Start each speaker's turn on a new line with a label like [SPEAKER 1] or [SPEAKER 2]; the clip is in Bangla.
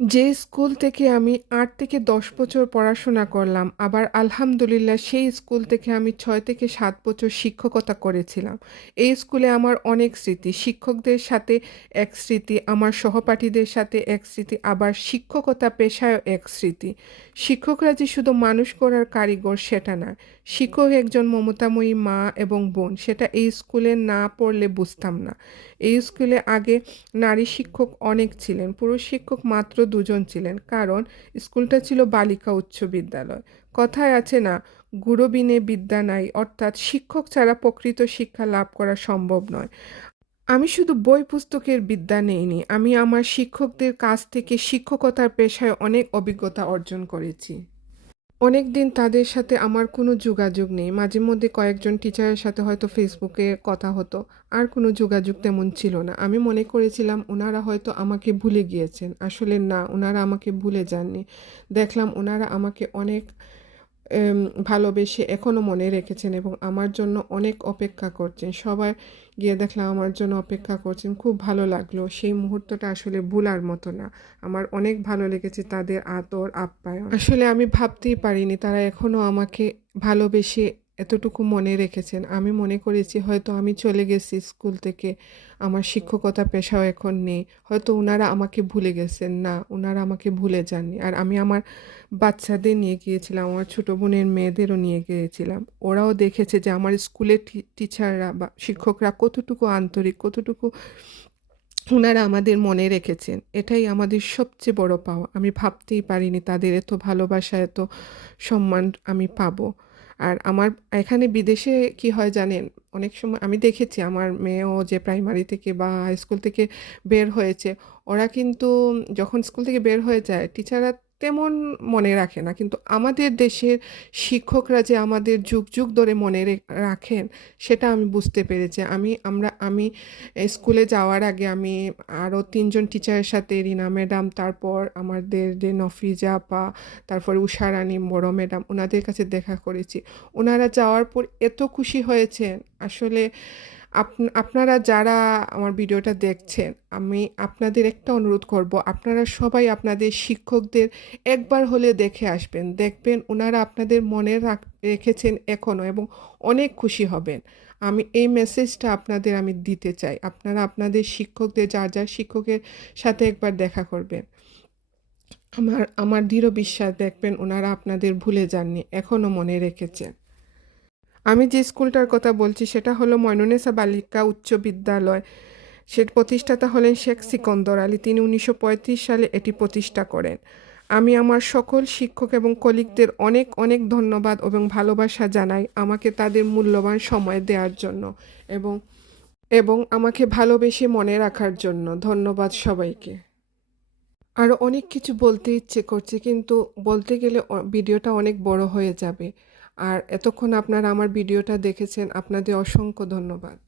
[SPEAKER 1] যে স্কুল থেকে আমি আট থেকে ১০ বছর পড়াশোনা করলাম, আবার আলহামদুলিল্লাহ সেই স্কুল থেকে আমি ছয় থেকে সাত বছর শিক্ষকতা করেছিলাম। এই স্কুলে আমার অনেক স্মৃতি। শিক্ষকদের সাথে এক স্মৃতি, আমার সহপাঠীদের সাথে এক স্মৃতি, আবার শিক্ষকতা পেশায় এক স্মৃতি। শিক্ষকরা যে শুধু মানুষ করার কারিগর সেটা না। শিক্ষক একজন মমতাময়ী মা এবং বোন। সেটা এই স্কুলে না পড়লে বুঝতাম না। এই স্কুলে আগে নারী শিক্ষক অনেক ছিলেন, পুরুষ শিক্ষক মাত্র দুজন ছিলেন। কারণ স্কুলটা ছিল বালিকা উচ্চ বিদ্যালয়। কথায় আছে না, গুরুবিনে বিদ্যা নাই, অর্থাৎ শিক্ষক ছাড়া প্রকৃত শিক্ষা লাভ করা সম্ভব নয়। আমি শুধু বই পুস্তকের বিদ্যা নেইনি, আমি আমার শিক্ষকদের কাছ থেকে শিক্ষকতার পেশায় অনেক অভিজ্ঞতা অর্জন করেছি। অনেকদিন তাদের সাথে আমার কোনো যোগাযোগ নেই। মাঝে মধ্যে কয়েকজন টিচারের সাথে হয়তো ফেসবুকে কথা হতো। আর কোনো যোগাযোগ তেমন ছিল না। আমি মনে করেছিলাম ওনারা হয়তো আমাকে ভুলে গিয়েছেন। আসলে না, ওনারা আমাকে ভুলে যাননি। দেখলাম ওনারা আমাকে অনেক ভালোবেসে এখনও মনে রেখেছেন এবং আমার জন্য অনেক অপেক্ষা করছেন। সবাই গিয়ে দেখলাম আমার জন্য অপেক্ষা করছেন। খুব ভালো লাগল। সেই মুহূর্তটা আসলে ভুলার মতো না। আমার অনেক ভালো লেগেছে তাদের আদর, আপ্যায়ন। আসলে আমি ভাবতেই পারিনি তারা এখনও আমাকে ভালোবেসে এতটুকু মনে রেখেছেন। আমি মনে করেছি হয়তো আমি চলে গেছি স্কুল থেকে, আমার শিক্ষকতা পেশাও এখন নেই। হয়তো ওনারা আমাকে ভুলে গেছেন। না, ওনারা আমাকে ভুলে যাননি। আর আমি আমার বাচ্চাদের নিয়ে গিয়েছিলাম, আমার ছোটো বোনের মেয়েদেরও নিয়ে গিয়েছিলাম। ওরাও দেখেছে যে আমার স্কুলের টিচাররা বা শিক্ষকরা কতটুকু আন্তরিক, কতটুকু ওনারা আমাদের মনে রেখেছেন। এটাই আমাদের সবচেয়ে বড় পাওয়া। আমি ভাবতেই পারিনি তাদের এত ভালোবাসা, এত সম্মান আমি পাবো। আর আমার এখানে বিদেশে কি হয় জানেন? অনেক সময় আমি দেখেছি আমার মেয়েও যে প্রাইমারি থেকে বা হাই স্কুল থেকে বের হয়েছে, ওরা কিন্তু যখন স্কুল থেকে বের হয়ে যায়, টিচাররা তেমন মনে রাখে না। কিন্তু আমাদের দেশের শিক্ষকরা যে আমাদের যুগ, যুগ ধরে মনে রাখেন, সেটা আমি বুঝতে পেরেছি। আমি আমরা আমি স্কুলে যাওয়ার আগে আমি আরও তিনজন টিচারের সাথে রিনা ম্যাডাম, তারপর আমাদের যে নফিজা পা তারপর উষা রানী বড় ম্যাডাম, ওনাদের কাছে দেখা করেছি। ওনারা যাওয়ার পর এত খুশি হয়েছেন, আসলে আপনারা যারা আমার ভিডিওটা দেখছেন, আমি আপনাদের একটা অনুরোধ করব, আপনারা সবাই আপনাদের শিক্ষকদের একবার হলে দেখে আসবেন। দেখবেন ওনারা আপনাদের মনে রাখ রেখেছেন এখনও এবং অনেক খুশি হবেন। আমি এই মেসেজটা আপনাদের আমি দিতে চাই। আপনারা আপনাদের শিক্ষকদের যার, যার শিক্ষকের সাথে একবার দেখা করবেন। আমার আমার দৃঢ় বিশ্বাস দেখবেন ওনারা আপনাদের ভুলে যাননি, এখনও মনে রেখেছেন। আমি যে স্কুলটার কথা বলছি সেটা হলো ময়নুন্নেছা বালিকা উচ্চ বিদ্যালয়। সের প্রতিষ্ঠাতা হলেন শেখ সিকন্দর আলী। তিনি ১৯৩৫ সালে এটি প্রতিষ্ঠা করেন। আমি আমার সকল শিক্ষক এবং কলিগদের অনেক, অনেক ধন্যবাদ এবং ভালোবাসা জানাই আমাকে তাদের মূল্যবান সময় দেওয়ার জন্য এবং এবং আমাকে ভালোবেসে মনে রাখার জন্য। ধন্যবাদ সবাইকে। আরও অনেক কিছু বলতে ইচ্ছে করছে কিন্তু বলতে গেলে ভিডিওটা অনেক বড় হয়ে যাবে। আর এতক্ষণ আপনারা আমার ভিডিওটা দেখেছেন, আপনাদের অসংখ্য ধন্যবাদ।